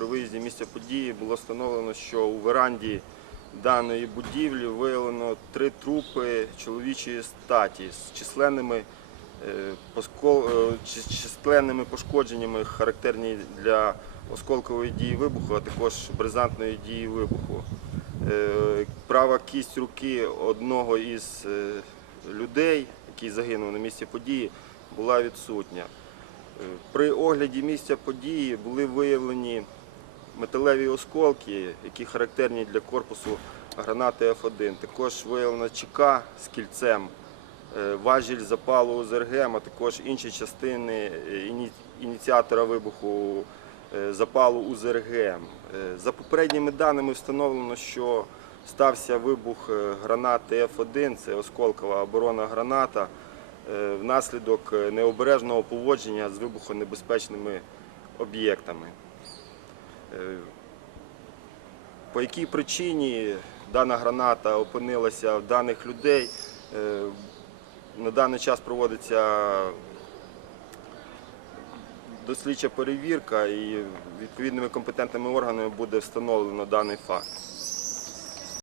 при виїзді місця події було встановлено, що у веранді даної будівлі виявлено три трупи чоловічої статі з численними, е, е, чи- численними пошкодженнями, характерні для осколкової дії вибуху, а також бризантної дії вибуху. Е, Права кість руки одного із людей, який загинув на місці події, була відсутня. При огляді місця події були виявлені металеві осколки, які характерні для корпусу гранати Ф1. Також виявлена ЧК з кільцем, е, важіль запалу УЗРГ, а також інші частини е, ініціатора вибуху е, запалу УЗРГ. Е, За попередніми даними встановлено, що стався вибух гранати Ф1, це осколкова оборона граната, внаслідок необережного поводження з вибухонебезпечними об'єктами. Е, По якій причині дана граната опинилася в даних людей, е, на даний час проводиться дослідча перевірка і відповідними компетентними органами буде встановлено даний факт.